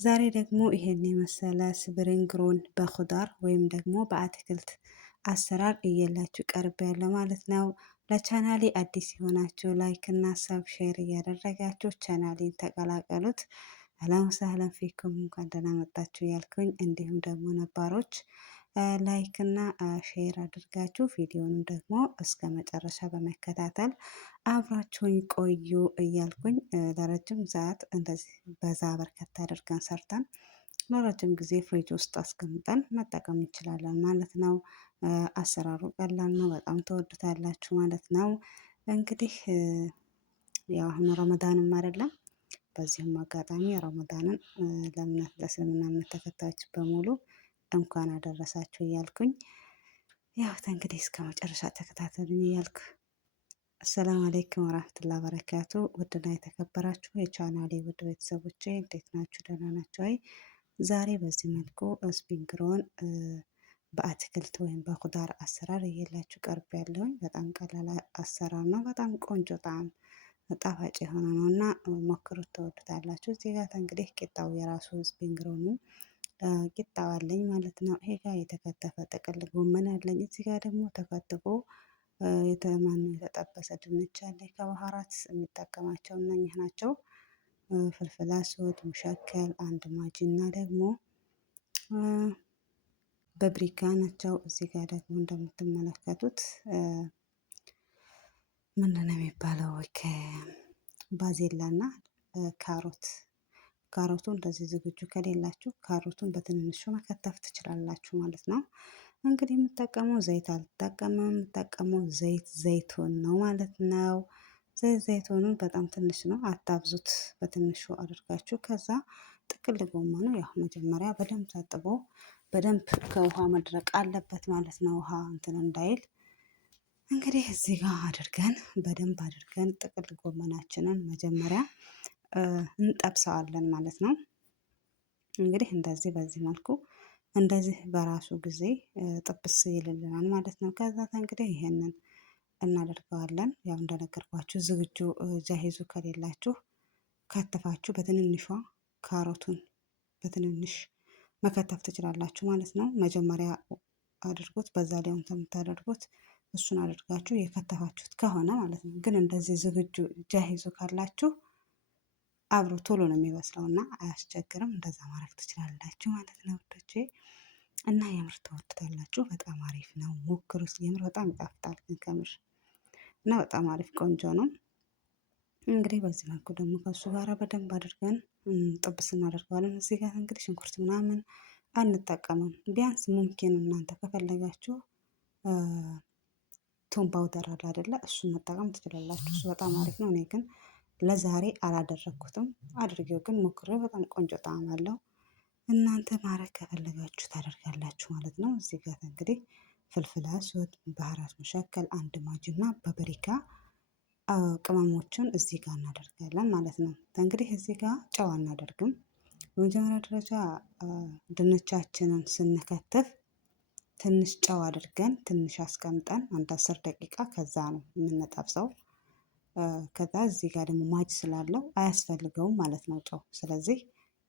ዛሬ ደግሞ ይሄን የመሰለ ስፕሪንግ ሮል በኹዳር ወይም ደግሞ በአትክልት አሰራር እየላችሁ ቀርብ ያለው ማለት ነው። ለቻናሌ አዲስ የሆናችሁ ላይክ እና ሰብ ሼር እያደረጋችሁ ቻናሌን ተቀላቀሉት። አህለን ወሰህለን ፊኩም እንኳን ደህና መጣችሁ እያልኩኝ እንዲሁም ደግሞ ነባሮች ላይክ እና ሼር አድርጋችሁ ቪዲዮንም ደግሞ እስከ መጨረሻ በመከታተል አብራችሁኝ ቆዩ እያልኩኝ ለረጅም ሰዓት እንደዚህ በዛ በርከት አድርገን ሰርተን ለረጅም ጊዜ ፍሪጅ ውስጥ አስቀምጠን መጠቀም እንችላለን ማለት ነው። አሰራሩ ቀላል ነው፣ በጣም ተወዱታላችሁ ማለት ነው። እንግዲህ ያው አሁን ረመዳንም አይደለም፣ በዚህም አጋጣሚ ረመዳንን ለእምነት ለእስልምና እምነት ተከታዮች በሙሉ እንኳን አደረሳችሁ እያልኩኝ ያው እንግዲህ እስከ መጨረሻ ተከታተሉኝ እያልኩ አሰላሙ አለይኩም ወራህመቱላሂ ወበረካቱ። ውድና የተከበራችሁ የቻናሌ ውድ ቤተሰቦቼ እንዴት ናችሁ? ደህና ናችሁ? አይ ዛሬ በዚህ መልኩ ስፕሪንግ ሮል በአትክልት ወይም በኹዳር አሰራር እየላችሁ ቀርብ ያለውኝ በጣም ቀላል አሰራር ነው። በጣም ቆንጆ ጣዕም ጣፋጭ የሆነ ነው እና ሞክሩት፣ ተወዱታላችሁ። እዚህ ጋር እንግዲህ ቂጣው የራሱ ስፕሪንግ ሮሉ ቂጣው አለኝ ማለት ነው። ይሄ ጋር የተከተፈ ጥቅል ጎመን አለኝ። እዚህ ጋር ደግሞ ተከትፎ የተጠበሰ ድንች አለ። ከባህራት የሚጠቀማቸው እነኚህ ናቸው። ፍልፍል አስወድ፣ ሙሸከል፣ አንድ ማጂ እና ደግሞ በብሪካ ናቸው። እዚህ ጋር ደግሞ እንደምትመለከቱት ምንድን ነው የሚባለው ከባዜላ እና ካሮት። ካሮቱ እንደዚህ ዝግጁ ከሌላችሁ ካሮቱን በትንንሹ መከተፍ ትችላላችሁ ማለት ነው። እንግዲህ የምጠቀመው ዘይት አልጠቀምም፣ የምጠቀመው ዘይቱን ነው ማለት ነው። ዘይቱንን በጣም ትንሽ ነው፣ አታብዙት። በትንሹ አድርጋችሁ ከዛ ጥቅል ጎመኑ ያው መጀመሪያ በደንብ ታጥቦ በደንብ ከውሃ መድረቅ አለበት ማለት ነው፣ ውሃ እንትን እንዳይል። እንግዲህ እዚህ ጋር አድርገን በደንብ አድርገን ጥቅል ጎመናችንን መጀመሪያ እንጠብሰዋለን ማለት ነው። እንግዲህ እንደዚህ በዚህ መልኩ እንደዚህ በራሱ ጊዜ ጥብስ ይልልናል ማለት ነው። ከዛ እንግዲህ ይሄንን እናደርገዋለን። ያው እንደነገርኳችሁ ዝግጁ ጃሂዙ ከሌላችሁ ከትፋችሁ በትንንሿ ካሮቱን በትንንሽ መከተፍ ትችላላችሁ ማለት ነው። መጀመሪያ አድርጉት፣ በዛ ላይ የምታደርጉት እሱን አድርጋችሁ የከተፋችሁት ከሆነ ማለት ነው። ግን እንደዚህ ዝግጁ ጃሂዙ ካላችሁ አብሮ ቶሎ ነው የሚበስለው እና አያስቸግርም። እንደዛ ማድረግ ትችላላችሁ ማለት ነው ውዶቼ። እና የምር ተወዱታላችሁ። በጣም አሪፍ ነው፣ ሞክሩት። የምር በጣም ይጣፍጣል ከምር እና በጣም አሪፍ ቆንጆ ነው። እንግዲህ በዚህ መልኩ ደግሞ ከሱ ጋር በደንብ አድርገን ጥብስ እናደርገዋለን። እዚህ ጋር እንግዲህ ሽንኩርት ምናምን አንጠቀምም። ቢያንስ ሙምኪን እናንተ ከፈለጋችሁ ቶም ፓውደር አለ አይደለ? እሱን መጠቀም ትችላላችሁ። እሱ በጣም አሪፍ ነው። እኔ ግን ለዛሬ አላደረኩትም። አድርጌው ግን ሞክሬው በጣም ቆንጆ ጣዕም አለው። እናንተ ማድረግ ከፈለጋችሁ ታደርጋላችሁ ማለት ነው። እዚህ ጋር እንግዲህ ፍልፍል አስወድ፣ ባህራት መሸከል፣ አንድ ማጅ እና በበሪካ ቅመሞችን እዚህ ጋር እናደርጋለን ማለት ነው። እንግዲህ እዚህ ጋር ጨው አናደርግም። በመጀመሪያ ደረጃ ድንቻችንን ስንከትፍ ትንሽ ጨው አድርገን ትንሽ አስቀምጠን አንድ 10 ደቂቃ ከዛ ነው የምንጠብሰው። ከዛ እዚህ ጋር ደግሞ ማጅ ስላለው አያስፈልገውም ማለት ነው ጨው። ስለዚህ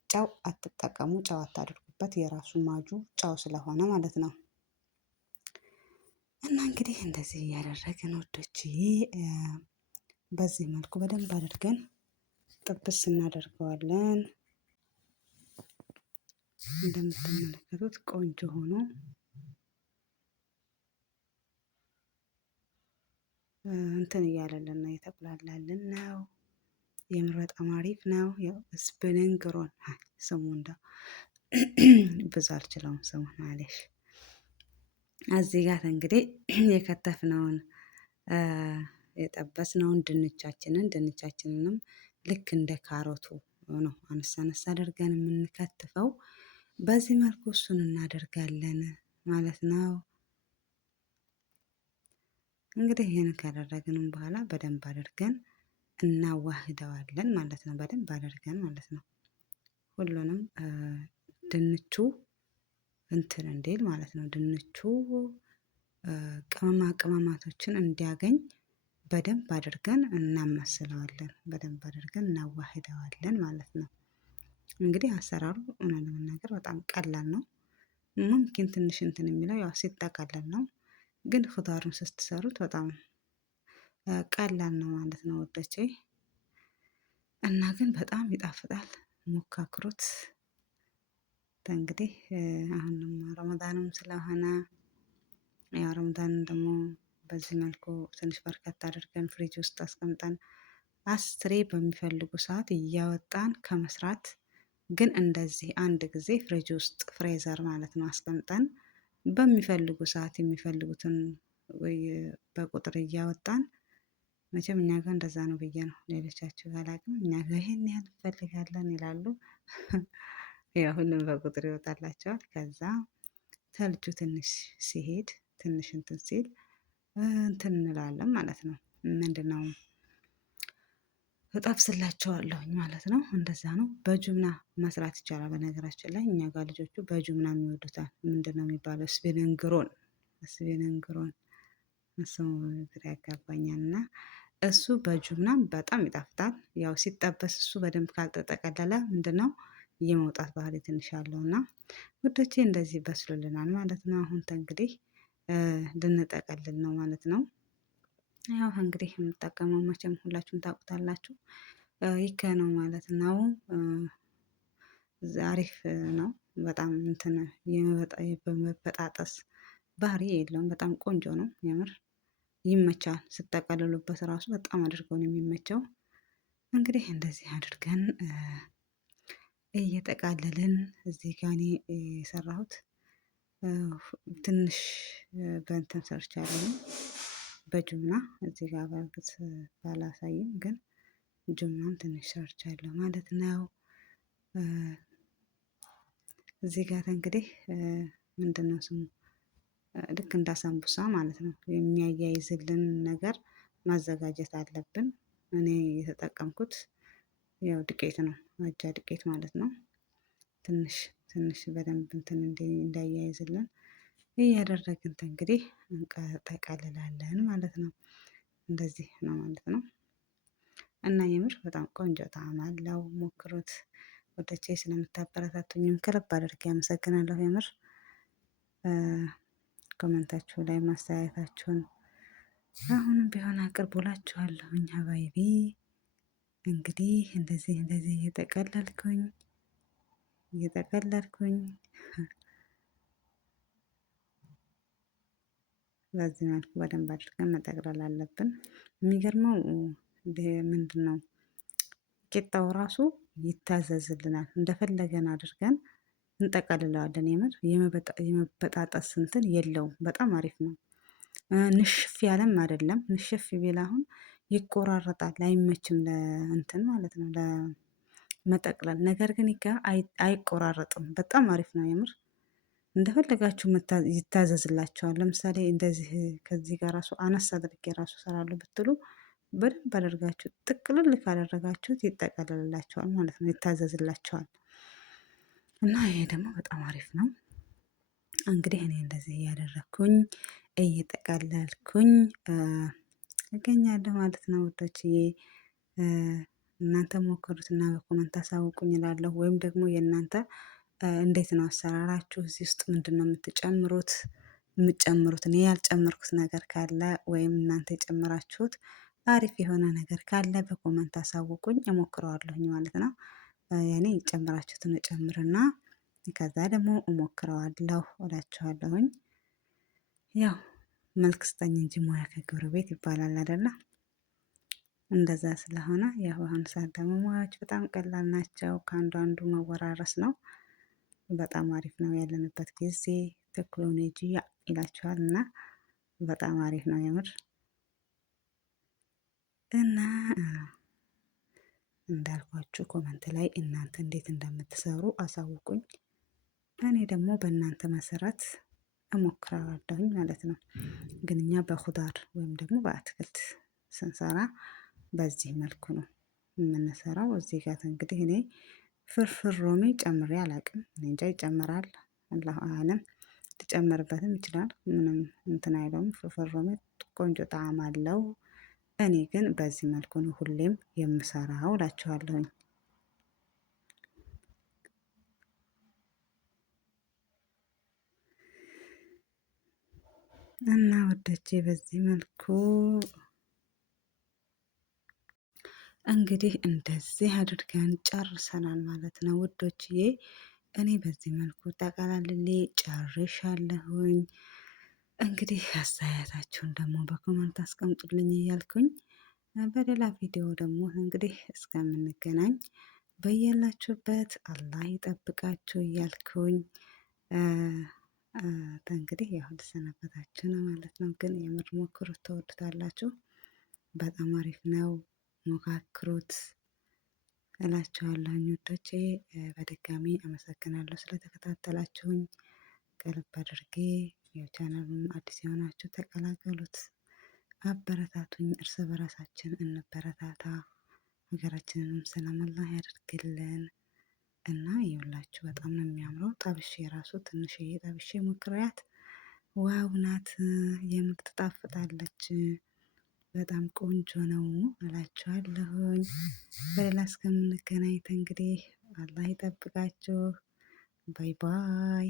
ጨው አትጠቀሙ፣ ጨው አታድርጉበት፣ የራሱ ማጁ ጨው ስለሆነ ማለት ነው። እና እንግዲህ እንደዚህ እያደረግን ወዶች በዚህ መልኩ በደንብ አድርገን ጥብስ እናደርገዋለን። እንደምትመለከቱት ቆንጆ ሆኖ እንትን እያለልን ነው፣ የተቁላላልን ነው። የምር በጣም አሪፍ ነው። ያው ስፕሪንግ ሮል ስሙ እንደው ብዙ አልችለውም ስሙን ማለሽ። እዚህ ጋር እንግዲህ የከተፍነውን የጠበስነውን ድንቻችንንም ልክ እንደ ካሮቱ ነው አነሳ አነሳ አድርገን የምንከትፈው። በዚህ መልኩ እሱን እናደርጋለን ማለት ነው። እንግዲህ ይህን ካደረግንም በኋላ በደንብ አድርገን እናዋህደዋለን ማለት ነው። በደንብ አድርገን ማለት ነው። ሁሉንም ድንቹ እንትን እንዴል ማለት ነው። ድንቹ ቅመማ ቅመማቶችን እንዲያገኝ በደንብ አድርገን እናማስለዋለን። በደንብ አድርገን እናዋህደዋለን ማለት ነው። እንግዲህ አሰራሩ እውነት ለመናገር በጣም ቀላል ነው። ሙምኪን ትንሽ እንትን የሚለው ያው ሲጠቃለል ነው። ግን ኹዳሩን ስትሰሩት በጣም ቀላል ነው ማለት ነው ውዶቼ። እና ግን በጣም ይጣፍጣል፣ ሞካክሩት። እንግዲህ አሁንም ረመዳንም ስለሆነ ያው ረመዳንን ደግሞ በዚህ መልኩ ትንሽ በርከት አድርገን ፍሪጅ ውስጥ አስቀምጠን አስሬ በሚፈልጉ ሰዓት እያወጣን ከመስራት ግን እንደዚህ አንድ ጊዜ ፍሪጅ ውስጥ ፍሬዘር ማለት ነው አስቀምጠን በሚፈልጉ ሰዓት የሚፈልጉትን ወይ በቁጥር እያወጣን መቼም እኛ ጋር እንደዛ ነው ብዬ ነው። ሌሎቻችሁ ጋር አላውቅም። እኛ ጋር ይሄን ያህል እንፈልጋለን ይላሉ። ያው ሁሉም በቁጥር ይወጣላቸዋል። ከዛ ተልጁ ትንሽ ሲሄድ ትንሽ እንትን ሲል እንትን እንላለን ማለት ነው። ምንድነው እጠብስላቸዋለሁኝ ማለት ነው። እንደዛ ነው። በጁምና መስራት ይቻላል። በነገራችን ላይ እኛ ጋር ልጆቹ በጁምና የሚወዱታል። ምንድነው የሚባለው? ስፒንንግሮን ስፒንንግሮን እሱ ግራ ያጋባኛል። እና እሱ በጁምናም በጣም ይጣፍጣል። ያው ሲጠበስ እሱ በደንብ ካልተጠቀለለ ምንድነው የመውጣት ባህሪ ትንሽ አለው እና ውዶቼ እንደዚህ በስሎልናል ማለት ነው። አሁን እንግዲህ ልንጠቀልል ነው ማለት ነው። ያው እንግዲህ የምጠቀመው መቼም ሁላችሁም ታውቁታላችሁ ይከ ነው ማለት ነው። አሪፍ ነው በጣም እንትን በመበጣጠስ ባህሪ የለውም። በጣም ቆንጆ ነው የምር ይመቻል። ስጠቀልሉበት ራሱ በጣም አድርገው ነው የሚመቸው። እንግዲህ እንደዚህ አድርገን እየጠቃለልን እዚህ ጋር እኔ የሰራሁት ትንሽ በእንትን ሰርቻለሁ በጁምና እዚህ ጋር በእርግጥ ባላሳይም ግን ጁምናም ትንሽ ሰርቻለሁ ማለት ነው። እዚህ ጋር እንግዲህ ምንድነው ስሙ ልክ እንደ አሳምቡሳ ማለት ነው የሚያያይዝልን ነገር ማዘጋጀት አለብን። እኔ የተጠቀምኩት ያው ዱቄት ነው፣ አጃ ዱቄት ማለት ነው። ትንሽ ትንሽ በደንብ እንትን እንዳያይዝልን እያደረግን እንግዲህ እንጠቀልላለን ማለት ነው። እንደዚህ ነው ማለት ነው። እና የምር በጣም ቆንጆ ጣዕም አለው። ሞክሩት። ወደቼ ስለምታበረታቱኝም ከልብ አድርጌ አመሰግናለሁ። የምር ኮመንታችሁ ላይ ማስተያየታችሁን አሁንም ቢሆን አቅርቦላችኋለሁኝ ሀባይቢ። እንግዲህ እንደዚህ እንደዚህ እየጠቀለልኩኝ በዚህ መልኩ በደንብ አድርገን መጠቅለል አለብን። የሚገርመው ምንድነው ቂጣው ራሱ ይታዘዝልናል። እንደፈለገን አድርገን እንጠቀልለዋለን። የምር የመበጣጠስ እንትን የለውም። በጣም አሪፍ ነው። ንሽፍ ያለም አይደለም። ንሽፍ ቢል አሁን ይቆራረጣል፣ አይመችም ለእንትን ማለት ነው ለመጠቅለል። ነገር ግን አይቆራረጥም። በጣም አሪፍ ነው የምር እንደፈለጋችሁ ይታዘዝላቸዋል። ለምሳሌ እንደዚህ ከዚህ ጋር ራሱ አነስ አድርጌ ራሱ እሰራለሁ ብትሉ በደንብ አድርጋችሁ ጥቅልል ካደረጋችሁት ይጠቀልልላቸዋል ማለት ነው፣ ይታዘዝላቸዋል። እና ይሄ ደግሞ በጣም አሪፍ ነው። እንግዲህ እኔ እንደዚህ እያደረኩኝ እየጠቀለልኩኝ እገኛለሁ ማለት ነው ውዶችዬ። እናንተ ሞክሩትና በኮመንት አሳውቁኝ እላለሁ። ወይም ደግሞ የእናንተ እንዴት ነው አሰራራችሁ? እዚህ ውስጥ ምንድነው የምትጨምሩት? እኔ ያልጨመርኩት ነገር ካለ ወይም እናንተ የጨመራችሁት አሪፍ የሆነ ነገር ካለ በኮመንት አሳውቁኝ፣ እሞክረዋለሁኝ ማለት ነው። ያኔ የጨመራችሁትን እጨምርና ከዛ ደግሞ እሞክረዋለሁ እላችኋለሁኝ። ያው መልክ ስጠኝ እንጂ ሙያ ከጎረቤት ይባላል አይደለ? እንደዛ ስለሆነ ያው አሁን ሰዓት ደግሞ ሙያዎች በጣም ቀላል ናቸው። ከአንዱ አንዱ መወራረስ ነው። በጣም አሪፍ ነው ያለንበት ጊዜ ቴክኖሎጂ ይላችኋል እና በጣም አሪፍ ነው የምር። እና እንዳልኳችሁ ኮመንት ላይ እናንተ እንዴት እንደምትሰሩ አሳውቁኝ። እኔ ደግሞ በእናንተ መሰረት እሞክራለሁኝ ማለት ነው። ግን እኛ በኹዳር ወይም ደግሞ በአትክልት ስንሰራ በዚህ መልኩ ነው የምንሰራው። እዚህ ጋር እንግዲህ እኔ ፍርፍር ሮሚ ጨምሬ አላውቅም። እኔ እንጃ ይጨመራል፣ አላሁ አለም። ሊጨመርበትም ይችላል። ምንም እንትን አይለውም። ፍርፍር ሮሚ ቆንጆ ጣዕም አለው። እኔ ግን በዚህ መልኩ ነው ሁሌም የምሰራው እላችኋለሁኝ። እና ወዳጄ በዚህ መልኩ እንግዲህ እንደዚህ አድርገን ጨርሰናል ማለት ነው ውዶችዬ። እኔ በዚህ መልኩ ጠቃላልሌ ጨርሻለሁኝ። እንግዲህ አስተያየታችሁን ደግሞ በኮመንት አስቀምጡልኝ እያልኩኝ በሌላ ቪዲዮ ደግሞ እንግዲህ እስከምንገናኝ በያላችሁበት አላህ ይጠብቃችሁ እያልኩኝ እንግዲህ ያው ልሰናበታችሁ ነው ማለት ነው። ግን የምር ሞክሩት፣ ተወዱታላችሁ። በጣም አሪፍ ነው፣ ሞካክሩት እላችኋለሁኝ ውዶቼ። በድጋሚ አመሰግናለሁ ስለተከታተላችሁኝ ከልብ አድርጌ። የቻናሉን አዲስ የሆናችሁ ተቀላቀሉት፣ አበረታቱኝ። እርስ በራሳችን እንበረታታ፣ ሀገራችንንም ሰላም አላህ ያደርግልን። እና ይኸውላችሁ በጣም ነው የሚያምረው። ጠብሼ የራሱ ትንሽዬ ጠብሼ ሞክሬያት ዋው ናት፣ የምር ትጣፍጣለች። በጣም ቆንጆ ነው እላችኋለሁኝ። በሌላ እስከምንገናኝ እንግዲህ አላህ ይጠብቃችሁ። ባይ ባይ።